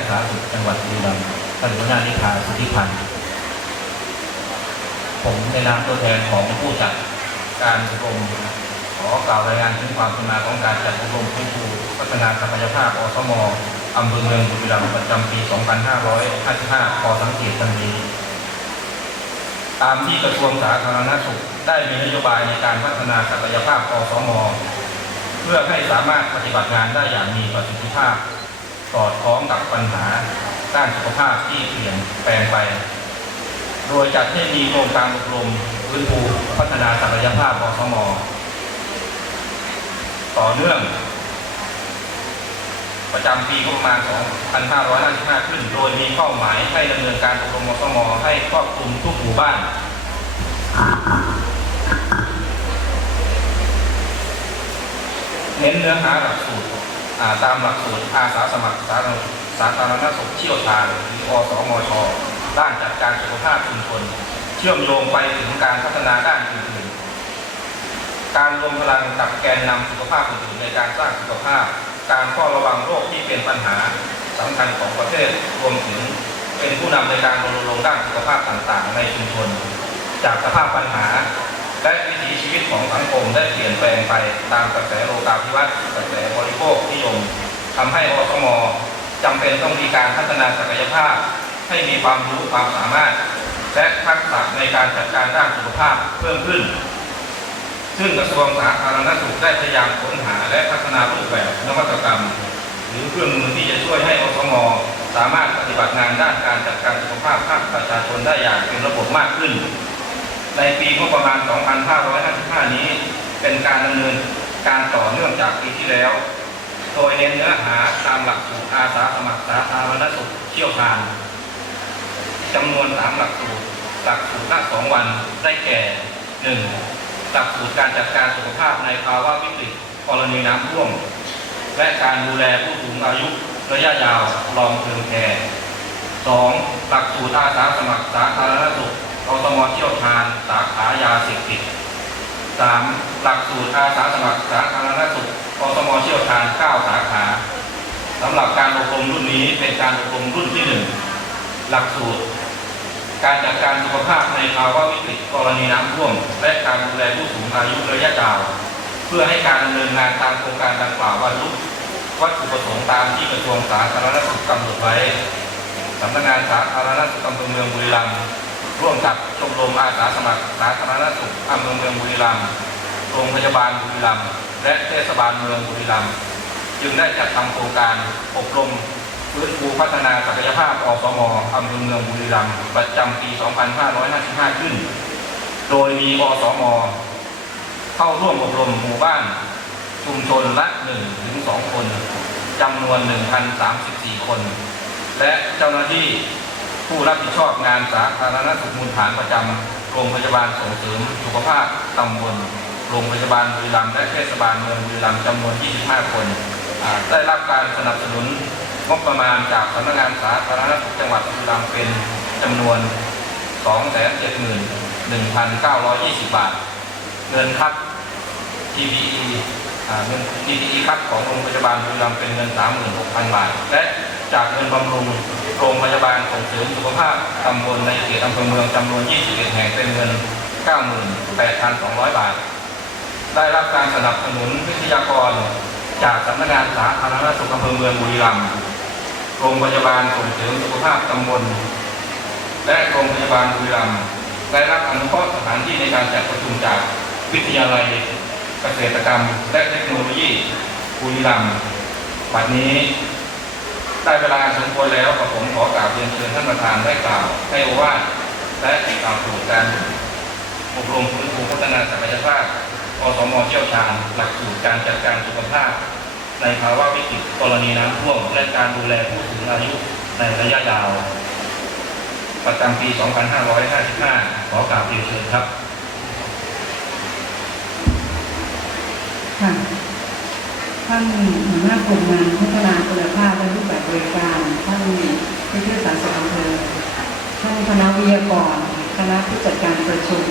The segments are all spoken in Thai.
สาธารณสุขจังหวัดบุรีรัมย์ท่านหัวหน้านิพาสุทธิพันธ์ผมในนามตัวแทนของผู้จัดการอบรมขอกล่าวรายงานถึงความคืบหน้าของการจัดอบรมฟื้นฟูพัฒนาศักยภาพอสมอำเภอเมืองบุรีรัมย์ประจำปี 2555ขอสังเกตดังนี้ ตามที่กระทรวงสาธารณสุขได้มีนโยบายในการพัฒนาศักยภาพอสมเพื่อให้สามารถปฏิบัติงานได้อย่างมีประสิทธิภาพ สอดคล้องกับปัญหาด้านสุขภาพที่เปลี่ยนแปลงไป โดยจัดให้มีโครงการอบรมฟื้นฟูพัฒนาศักยภาพอสมต่อเนื่อง ประจำปีประมาณ 2555 ขึ้น โดยมีเป้าหมายให้ดำเนินการอบรมอสมให้ครอบคลุมทุกหมู่บ้าน เน้นเนื้อหาหลักสูตร ตามหลักสูตรอาสาสมัครสาธารณสาธารณสุขเชี่ยวชาญหรืออสมชด้านจัดการสุขภาพชุมชน เชื่อมโยงไปถึงการพัฒนาด้านอื่นๆ การรวมพลังกับแกนนำสุขภาพอื่นในการสร้างสุขภาพ การเฝ้าระวังโรคที่เป็นปัญหาสำคัญของประเทศรวมถึงเป็นผู้นำในการรณรงค์ด้านสุขภาพต่างๆ ในชุมชน จากสภาพปัญหา วิถีวิตของสังคมได้เปลี่ยนแปลงไปตามกระแสโลกาภิวัตน์กระแสบริโภคนิยมทำให้อสมจำเป็นต้องมีการพัฒนาศักยภาพ ให้มีความรู้ความสามารถ และทักษะในการจัดการด้านสุขภาพเพิ่มขึ้น ซึ่งกระทรวงสาธารณสุขได้พยายามค้นหาและพัฒนารูปแบบนวัตกรรม หรือเครื่องมือที่จะช่วยให้อสมสามารถปฏิบัติงานด้านการจัดการสุขภาพภาคประชาชนได้อย่างเป็นระบบมากขึ้น ในปีงบประมาณ 2555 นี้ เป็นการดำเนินการต่อเนื่องจากปีที่แล้ว โดยเน้นเนื้อหาตามหลักสูตรอาสาสมัครสาธารณสุขเชี่ยวชาญจำนวน 3 หลักสูตร หลักสูตรละ2วันได้แก่ 1. หลักสูตรการจัดการสุขภาพในภาวะวิกฤตกรณีน้ำท่วม และการดูแลผู้สูงอายุระยะยาวรองเทิงแคร์ 2. หลักสูตรอาสาสมัครสาธารณสุข อสมเชี่ยวชาญสาขายาเสพติด 3. หลักสูตรอาสาสมัครสาธารณสุขอสมเชี่ยวชาญ9สาขาสำหรับการอบรมรุ่นนี้เป็นการอบรมรุ่นที่ 1 หลักสูตร การจัดการสุขภาพในภาวะวิกฤตกรณีน้ำท่วม และการดูแลผู้สูงอายุระยะยาว เพื่อให้การดำเนินงานตามโครงการดังกล่าวบรรลุวัตถุประสงค์ตามที่กระทรวงสาธารณสุขกำหนดไว้สำนักงานสาธารณสุขอำเภอเมืองบุรีรัมย์ ร่วมกับชมรมอาสาสมัครสาธารณสุขอำเภอเมืองบุรีรัมย์โรงพยาบาลบุรีรัมย์และเทศบาลเมืองบุรีรัมย์จึงได้จัดทำโครงการอบรมฟื้นฟูพัฒนาศักยภาพอสมอำเภอเมืองบุรีรัมย์ประจำปี 2555 ขึ้น โดยมีอสมเข้าร่วมอบรมหมู่บ้านชุมชนละ1ถึง2คนจำนวน 1,034 คน และเจ้าหน้าที่ ผู้รับผิดชอบงานสาธารณสุขมูลฐานประจำโรงพยาบาลส่งเสริมสุขภาพตำบลโรงพยาบาลบุรีรัมย์และเทศบาลเมืองบุรีรัมย์จำนวน 25 คนได้รับการสนับสนุนงบประมาณจากสำนักงานสาธารณสุขจังหวัดบุรีรัมย์เป็นจำนวน 271,920 บาท เงินครับ TBE เงิน TBE ครับของโรงพยาบาลบุรีรัมย์เป็นเงิน 36,000 บาท และจากเงินบำรุง โรงพยาบาลส่งเสริมสุขภาพตำบลในเขตอำเภอเมืองจำนวน 21 แห่งเป็นเงิน 98,200 บาท ได้รับการสนับสนุนวิทยากร จากสำนักงานสาธารณสุขอำเภอเมืองบุรีรัมย์โรงพยาบาลส่งเสริมสุขภาพตำบล และโรงพยาบาลบุรีรัมย์ได้รับอนุเคราะห์สถานที่ในการจัดประชุมจากวิทยาลัยเกษตรกรรม และเทคโนโลยีบุรีรัมย์บัดนี้ ได้เวลาสมควรแล้วกับผมขอกราบเรียนเชิญท่านประธานได้กล่าวให้โอวาทและกล่าวสู่การอบรมฟื้นฟูพัฒนาศักยภาพอสมเชี่ยวชาญหลักสูตรการจัดการสุขภาพ ในภาวะวิกฤตกรณีน้ำท่วมและการดูแลผู้สูงอายุในระยะยาว ประจำปี 2555 ขอกราบเรียนเชิญครับค่ะ ท่านหัวหน้ากลุ่มงานพัฒนาคุณภาพและรูปแบบบริการท่านพิพิธสารสุขอำเภอท่านคณะวิทยากรคณะผู้จัดการประชุม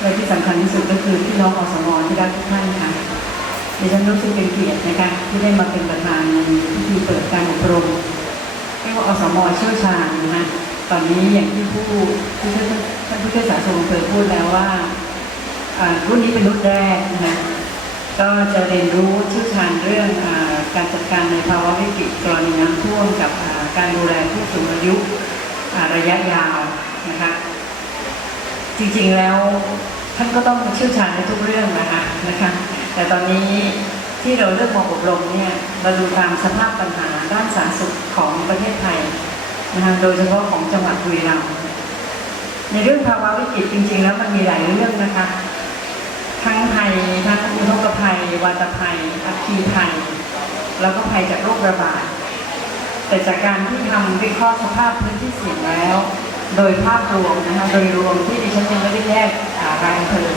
และที่สำคัญที่สุดก็คือพี่น้องอสมที่รักทุกท่านค่ะดิฉันรู้สึกเป็นเกียรตินะคะที่ได้มาเป็นประธานในพิธีเปิดการอบรมซึ่งสมเชี่ยวชาญนะคะตอนนี้อย่างที่ผู้ที่ท่านท่านผู้ช่วยสาธารณสุขอเภอพูดแล้วว่าอ่ารุ่นนี้เป็นรุ่นแรกนะคะ ก็จะเรียนรู้เชี่ยวชาญเรื่องอการจัดการในภาวะวิกฤตกรณีน้ำท่วมกับการดูแลผู้สูงอายุระยะยาวนะคะจริงๆแล้วท่านก็ต้องเชี่ยวชาญในทุกเรื่องนะคะนะคะแต่ตอนนี้ที่เราเลือกมาอบรมเนี่ยเราดูตามสภาพปัญหาด้านสาธารณสุขของประเทศไทยนะคะโดยเฉพาะของจังหวัดบุรีรัมย์ในเรื่องภาวะวิกฤตจริง ๆ แล้วมันมีหลายเรื่องนะคะ ทั้งภัยทั้งอุทกภัย วาตภัย อัคคีภัย แล้วก็ภัยจากโรคระบาด แต่จากการที่ทำวิเคราะห์สภาพพื้นที่เสี่ยงแล้ว โดยภาพรวมนะคะโดยรวมที่ดิฉันยังไม่ได้แยกอ่ารายอำเภอ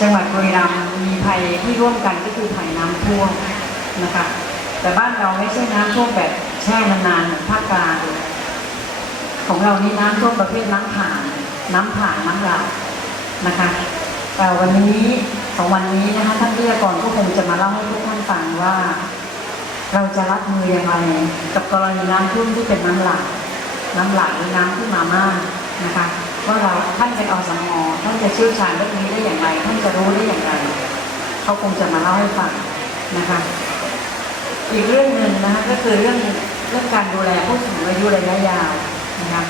จังหวัดบุรีรัมย์มีภัยที่ร่วมกันก็คือภัยน้ำท่วมนะคะแต่บ้านเราไม่ใช่น้ำท่วมแบบแช่นานๆเหมือนภาคกลางของเรานี่น้ำท่วมประเภทน้ำผ่าน น้ำผ่านน้ำหลากนะคะ วันนี้สองวันนี้นะคะท่านวิทยากรก็คงจะมาเล่าให้ทุกท่านฟังว่า เราจะรับมือยังไงกับกรณีน้ำท่วมที่เป็นน้ำหลากน้ำไหลน้ำที่มามากนะคะว่าเราท่านเป็นอสมท่านจะเชี่ยวชาญเรื่องนี้ได้อย่างไร ท่านจะรู้ได้อย่างไรเขาคงจะมาเล่าให้ฟังนะคะ อีกเรื่องหนึ่งนะคะก็คือเรื่องเรื่องการดูแลผู้สูงอายุระยะยาวนะคะ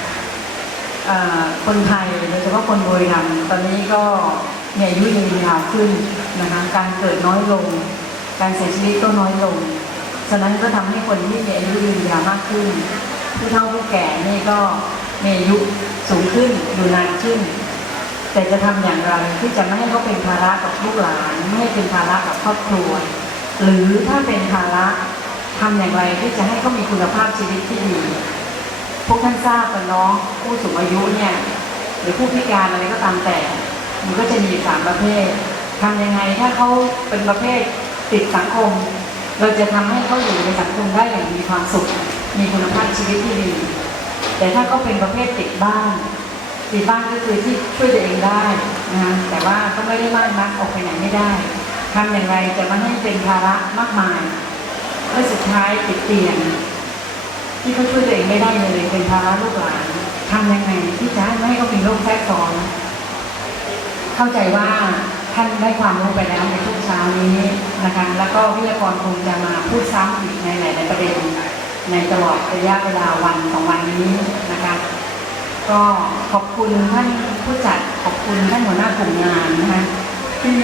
คนไทยโดยเฉพาะคนบุรีรัมตอนนี้ก็ มีอายุยืนยาวขึ้นนะคะการเกิดน้อยลง การเสียชีวิตก็น้อยลง ฉะนั้นก็ทำให้คนที่มีอายุยืนยาวมากขึ้น ผู้เฒ่าผู้แก่นี่ก็มีอายุสูงขึ้นอยู่นานขึ้น แต่จะทำอย่างไรที่จะไม่ให้เขาเป็นภาระกับลูกหลานไม่ให้เป็นภาระกับครอบครัว หรือถ้าเป็นภาระทำอย่างไรที่จะให้เขามีคุณภาพชีวิตที่ดีพวกท่านทราบกันเนาะผู้สูงอายุเนี่ยหรือผู้พิการอะไรก็ตามแต่ มันก็จะมีสามประเภททำยังไงถ้าเขาเป็นประเภทติดสังคม เราจะทำให้เขาอยู่ในสังคมได้อย่างมีความสุข มีคุณภาพชีวิตที่ดี แต่ถ้าเขาเป็นประเภทติดบ้านติดบ้านก็คือที่ช่วยตัวเองได้นะคะแต่ว่าก็ไม่ได้มากนักออกไปไหนไม่ได้ทำอย่างไรจะไม่ให้เป็นภาระมากมายและสุดท้ายติดเตียงที่เขาช่วยตัวเองไม่ได้เลยเป็นภาระลูกหลานทำยังไงที่จะไม่ให้เขามีโรคแทรกซ้อน เข้าใจว่าท่านได้ความรู้ไปแล้วในทุกเช้านี้นะคะแล้วก็วิทยากรคงจะมาพูดซ้ำอีกในหลายๆประเด็นในตลอดระยะเวลาวันสองวันนี้นะคะก็ขอบคุณท่านผู้จัดขอบคุณท่านหัวหน้ากลุ่มงานนะคะที่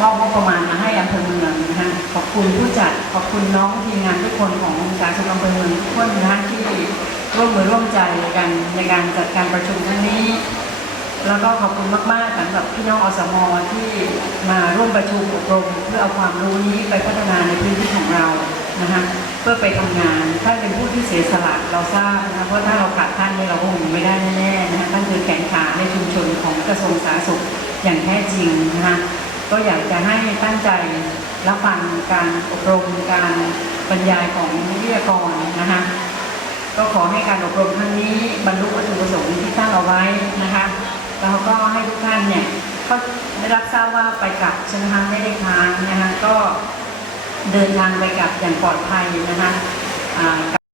มอบงบประมาณมาให้อำเภอเมืองนะคะขอบคุณผู้จัดขอบคุณน้องทีมงานทุกคนขององค์การสุขอำเภอเมืองทุกคนนะคะที่ร่วมมือร่วมใจกันในการจัดการประชุมครั้งนี้ แล้วก็ขอบคุณมากๆสำหรับพี่น้องอสมที่มาร่วมประชุมอบรม เพื่อเอาความรู้นี้ไปพัฒนาในพื้นที่ของเรานะคะเพื่อไปทำงานท่านเป็นผู้ที่เสียสละเราทราบนะคะเพราะถ้าเราขาดท่านเนี่ยเราคงไม่ได้แน่ๆนะคะท่านคือแขนขาในชุมชนของกระทรวงสาธารณสุขอย่างแท้จริงนะคะก็อยากจะให้ตั้งใจรับฟังการอบรมการบรรยายของวิทยากรนะคะก็ขอให้การอบรมครั้งนี้บรรลุวัตถุประสงค์ที่ตั้งเอาไว้นะคะ แล้วก็ให้ทุกท่านเนี่ยเขาได้รับทราบว่าไปกลับใช่ไหมคะไม่ได้ค้างนะคะก็เดินทางไปกลับอย่างปลอดภัยนะคะอ่า